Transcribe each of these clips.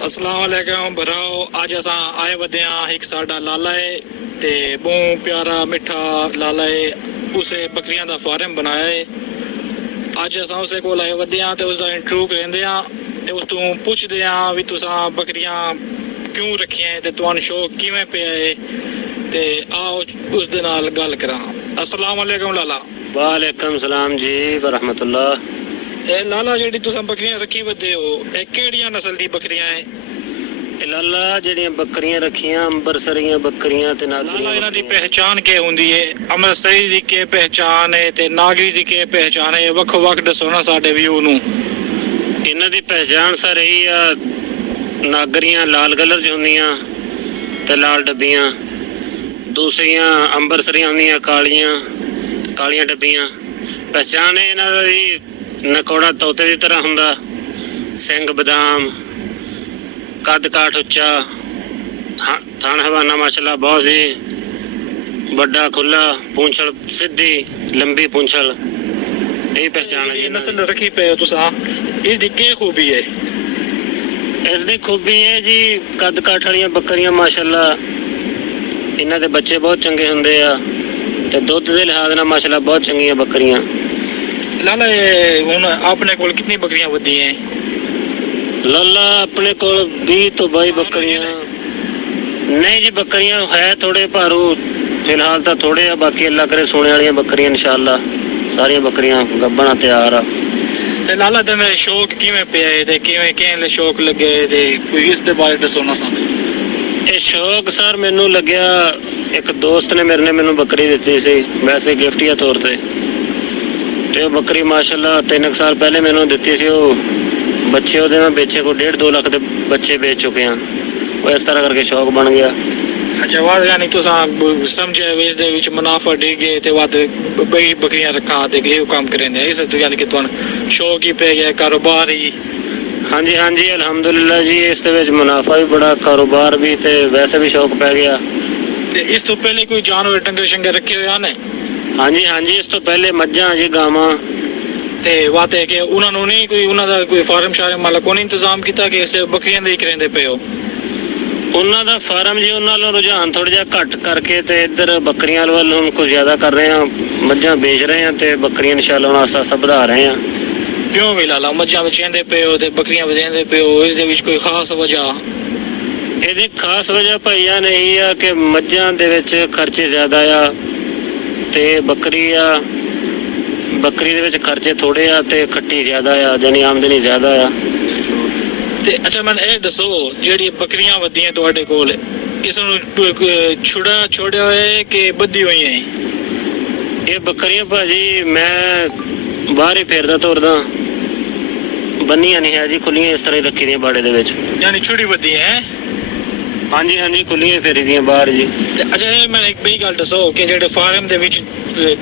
अस्सलाम वालेकुम भराओ। अज अस आए वदे एक साडा लाला है ते बहुत प्यारा मिठा लाला है, उसे बकरियां दा फार्म बनाया है। अज अस उसे कोल आए वदे ते उसका इंटरव्यू लेंदे ते उस तू पुछदे भी तुसां बकरियां क्यों रखियां ते तुहानू शौक किवें पिया है ते आओ उस दे नाल गल करां। अस्सलाम वालेकुम लाला। वालेकुम सलाम जी वरहमतुल्लाह। ते लाला जेडी तुसां बकरियां रखी वदे हो ए केड़ियां नस्ल दी बकरियां है? लाला जेड़ियां बकरियां रखियां अंबरसरियां बकरियां ते नागरी। लाला इन्हां दी पहचान के हुंदी है? अमृतसरी दी के पहचान है ते नागरी दी के पहचान है? वक् वक् दसो ना साडे व्यू नू। इन्हां दी पहचान सर यही आ, नागरियां लाल कलर च हुंदियां ते लाल डब्बियां, दूसरियां अंबरसरियां हुंदियां कालियां कालियां डब्बियां। पहचान है इन्हां दी नकोड़ा तोते की तरह हुंदा, सिंग बदाम, कद काठ उच्चा, थान हवाना माशाल्लाह बहुत ही बड़ा खुला, पूंछल सीधी लंबी पूंछल, यही पहचान है। नस्ल रखी पे हो तुसां, इसदी के खूबी है? इसदी खूबी है जी कद काठ वालियां बकरियां माशाल्लाह इन्हां दे बच्चे बहुत चंगे हुंदे आ ते दुध दे लिहाज नाल माशाल्लाह बहुत चंगियां बकरियां। लाला हुण अपने कोल कितनी बकरियां वधी हैं? लाला अपने को 20 तो 22 बकरियां। नहीं जी बकरियां है थोड़े भारू फिलहाल तो थोड़े आ, बाकी अल्लाह करे सोने वाली बकरियां इंशाअल्लाह सारियां बकरियां गब्बना तैयार आ। ते लाला ते मेरे शौक किवें पिया है ते किवें कें शौक लगे ते कोई इस दे बारे दसो ना सा। ये शौक सर मैनू लग्या एक दोस्त ने मेरे ने मैनू बकरी दित्ती सी वैसे गिफ्टिया तौर ते ते बकरी माशाल्लाह 3 साल पहले मैनू दित्ती सी। बच्चे ਉਹਦੇ मैं बेचे को 1.5-2 लाख के बच्चे बेच चुके हैं। वो इस तरह करके शौक बन गया। अच्छा वाद यानी तुसां समझे इस दे विच मुनाफा डिगे ते वाद बई बकरियां रखा ते ये काम करेंदे इस तो यानी कि तुहानू शौक ही पे गया कारोबार ही। हाँ जी अल्हम्दुलिल्लाह जी इस दे विच मुनाफा भी बड़ा कारोबार भी ते वैसे भी शौक पै गया। ते इस तो पहले कोई जानवर डंगर शंगर रखे हुए ने? हाँ जी इस तो पहले मज्झां जी गावां ते बात है कि उन्होंने नहीं कोई उन्हां दा कोई फार्म शार्म वाला कोई इंतजाम किया कि इस बकरियां दे ही करेंदे पे हो? उन्हां दा फार्म जी उन्हां दा रुझान थोड़ा जिहा घट करके ते इधर बकरियां वाल हुण कुछ ज्यादा कर रहे हैं, मज्झां बेच रहे हैं ते बकरियां इंशाअल्लाह हुण आस्ता आस्ता बढ़ा रहे हैं। क्यों भी लाला मज्झां बेचेंदे पे हो ते बकरियां वधेंदे पे हो, इस दे विच कोई खास वजह? ਇਹਦੀ ਖਾਸ ਵਜ੍ਹਾ ਭਾਈਆਂ ਨੇ ਇਹ ਆ ਕਿ ਮੱਝਾਂ ਦੇ ਵਿੱਚ ਖਰਚੇ ਜ਼ਿਆਦਾ ਆ ਤੇ ਬੱਕਰੀ ਦੇ ਵਿੱਚ ਖਰਚੇ ਥੋੜੇ ਆ ਤੇ ਖੱਟੀ ਜ਼ਿਆਦਾ ਆ, ਜਾਨੀ ਆਮਦਨੀ ਜ਼ਿਆਦਾ ਆ। ਤੇ ਅੱਛਾ ਮੈਨੂੰ ਇਹ ਦੱਸੋ ਜਿਹੜੀ ਬੱਕਰੀਆਂ ਵਧੀਆਂ ਤੁਹਾਡੇ ਕੋਲ ਇਸ ਨੂੰ ਛੋੜਿਆ ਹੋਇਆ ਕਿ ਬੱਧੀ ਹੋਈ ਹੈ? ਇਹ ਬੱਕਰੀਆਂ ਭਾਜੀ ਮੈਂ ਬਾਹਰ ਹੀ ਫੇਰਦਾ ਤੁਰਦਾ, ਬੰਨੀਆਂ ਨਹੀਂ ਹੈ ਜੀ, ਖੁੱਲੀਆਂ ਇਸ ਤਰ੍ਹਾਂ ਹੀ ਰੱਖੀ ਦੀਆਂ ਬਾੜੇ ਦੇ ਵਿੱਚ। ਯਾਨੀ ਛੁੜੀ ਬੱਧੀ ਹੈ? ਹਾਂਜੀ ਖੁੱਲੀਆਂ ਫੇਰੀ ਦੀਆਂ ਬਾਹਰ ਜੀ। ਅੱਛਾ ਇਹ ਮੈਨੂੰ ਇੱਕ ਬਈ ਗੱਲ ਦੱਸੋ ਕਿ ਜਿਹੜੇ ਫਾਰਮ ਦੇ ਵਿੱਚ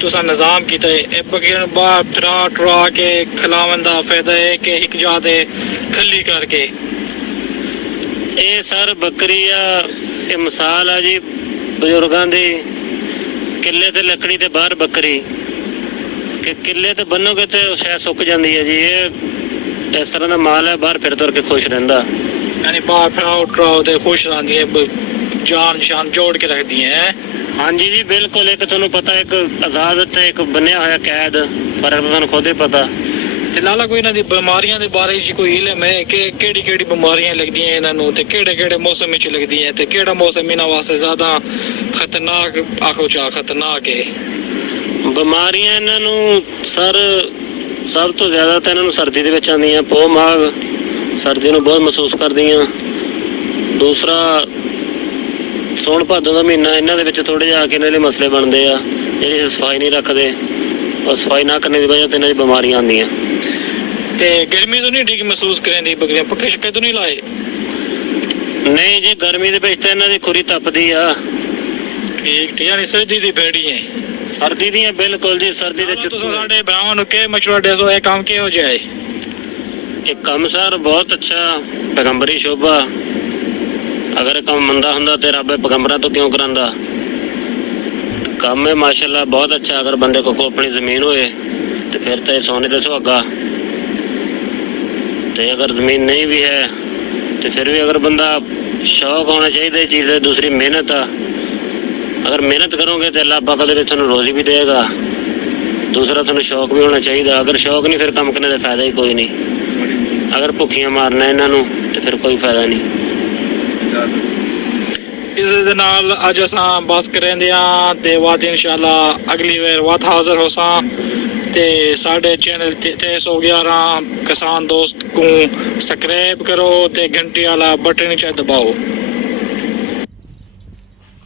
ਤੁਸੀਂ ਨਿਜ਼ਾਮ ਕੀਤਾ ਹੈ ਇਹ ਬੱਕਰੀਆਂ ਨੂੰ ਬਾਹਰ ਫਿਰਾ ਟਰਾ ਕੇ ਖਿਲਾਉਣ ਦਾ ਫਾਇਦਾ ਹੈ ਕਿ ਇੱਕ ਜਗ੍ਹਾ ਤੇ ਖੱਲੀ ਕਰਕੇ? ਇਹ ਸਰ ਬੱਕਰੀ ਆ ਇਹ ਮਿਸਾਲ ਆ ਜੀ ਬਜ਼ੁਰਗਾਂ ਦੀ, ਕਿੱਲੇ ਤੇ ਲੱਕੜੀ ਤੇ ਬਾਹਰ ਬੱਕਰੀ ਕਿ ਕਿੱਲੇ ਤੇ ਬੰਨੋਗੇ ਤੇ ਸ਼ਾਇਦ ਸੁੱਕ ਜਾਂਦੀ ਹੈ ਜੀ। ਇਹ ਇਸ ਤਰ੍ਹਾਂ ਦਾ ਮਾਲ ਹੈ, ਬਾਹਰ ਫਿਰ ਤੁਰ ਕੇ ਖੁਸ਼ ਰਹਿੰਦਾ। यानी बाहर फिराओ ट्राओ ते खुश रहती है, जान निशान जोड़ के रखती है। हाँ जी बिल्कुल। एक तुहानू पता एक आजाद ते एक बनिया होया कैद, फर्क तो तुहानू खुद ही पता। ते लाला कोई इन्हां दी बीमारियां दे बारे च कोई इल्म है कि केड़ी बीमारियां लगदियां इन्हां नू ते केड़े मौसम विच लगदियां ते केड़ा मौसम इन्हां वास्ते ज्यादा खतरनाक आखो चा खतरनाक है? बीमारियां इन्हां नू सर सब तो ज्यादा तो इन्हां नू सर्दी दे विच आंदियां, पोह माघ सर्दी ਨੂੰ ਬਹੁਤ ਮਹਿਸੂਸ ਕਰਦੀਆਂ। ਦੂਸਰਾ ਸੌਣ ਭਾਦੋਂ ਦਾ ਮਹੀਨਾ ਇਹਨਾਂ ਦੇ ਵਿੱਚ ਥੋੜੇ ਜਿਹਾ ਆ ਕੇ ਇਹਨਾਂ ਦੇ ਮਸਲੇ ਬਣਦੇ ਆ, ਜਿਹੜੀ ਸਫਾਈ ਨਹੀਂ ਰੱਖਦੇ, ਉਹ ਸਫਾਈ ਨਾ ਕਰਨ ਦੀ ਵਜ੍ਹਾ ਤੋਂ ਇਹਨਾਂ ਦੀ ਬਿਮਾਰੀਆਂ ਆਉਂਦੀਆਂ। ਤੇ ਗਰਮੀ ਤੋਂ ਨਹੀਂ ਠੀਕ ਮਹਿਸੂਸ ਕਰੇਂਦੀ ਬਕਰੀਆਂ? ਪੱਖੇ ਸ਼ੱਕੇ ਤੋਂ ਨਹੀਂ ਲਾਏ? ਨਹੀਂ ਜੀ ਗਰਮੀ ਦੇ ਵਿੱਚ ਤਾਂ ਇਹਨਾਂ ਦੀ ਖੁਰੀ ਤਪਦੀ ਆ। ਠੀਕ ਯਾਨੀ ਸਰਦੀ ਦੀ ਬੇੜੀ ਹੈ? ਸਰਦੀ ਦੀਆਂ ਬਿਲਕੁਲ ਜੀ, ਸਰਦੀ ਦੇ ਤੁਸੀਂ ਸਾਡੇ ਭਰਾਵਾਂ ਨੂੰ ਕੀ ਮਸ਼ਵਰਾ ਦੇਸੋ ਇਹ ਕੰਮ ਕਿਹੋ ਜਿਹਾ ਹੈ? एक कम सर बहुत अच्छा पैगंबरी शोभा, अगर काम मंदा हुंदा ते रब पैगंबरां तो क्यों करांदा? काम है माशाल्लाह बहुत अच्छा। अगर बंदे को अपनी जमीन होए तो फिर तो सोने दे सुहागा, ते अगर जमीन नहीं भी है ਤੇ ਫਿਰ ਵੀ ਅਗਰ ਬੰਦਾ ਸ਼ੌਕ ਹੋਣਾ ਚਾਹੀਦਾ ਇਹ ਚੀਜ਼ ਦਾ, ਦੂਸਰੀ ਮਿਹਨਤ ਆ। ਅਗਰ ਮਿਹਨਤ ਕਰੋਗੇ ਤੇ ਅੱਲਾਹ ਪਾਕ ਦੇ ਤੁਹਾਨੂੰ ਰੋਜ਼ੀ ਵੀ ਦੇਗਾ। ਦੂਸਰਾ ਤੁਹਾਨੂੰ ਸ਼ੌਕ ਵੀ ਹੋਣਾ ਚਾਹੀਦਾ। ਅਗਰ ਸ਼ੌਕ ਨਹੀਂ ਫਿਰ ਕੰਮ ਕਰਨੇ ਦਾ ਫਾਇਦਾ ਹੀ ਕੋਈ ਨਹੀਂ। ਅਗਰ ਭੁੱਖੀਆਂ ਮਾਰਨਾ ਇਹਨਾਂ ਨੂੰ ਤੇ ਫਿਰ ਕੋਈ ਫਾਇਦਾ ਨਹੀਂ। ਇਸ ਦੇ ਨਾਲ ਅੱਜ ਅਸਾਂ ਬਸ ਕरेंगे ਤੇ ਬਾਅਦ इंशाल्लाह अगली बार बात हाजिर होसां। ते साढ़े चैनल 311 किसान दोस्त को सब्सक्राइब करो ते घंटी वाला बटन च दबाओ।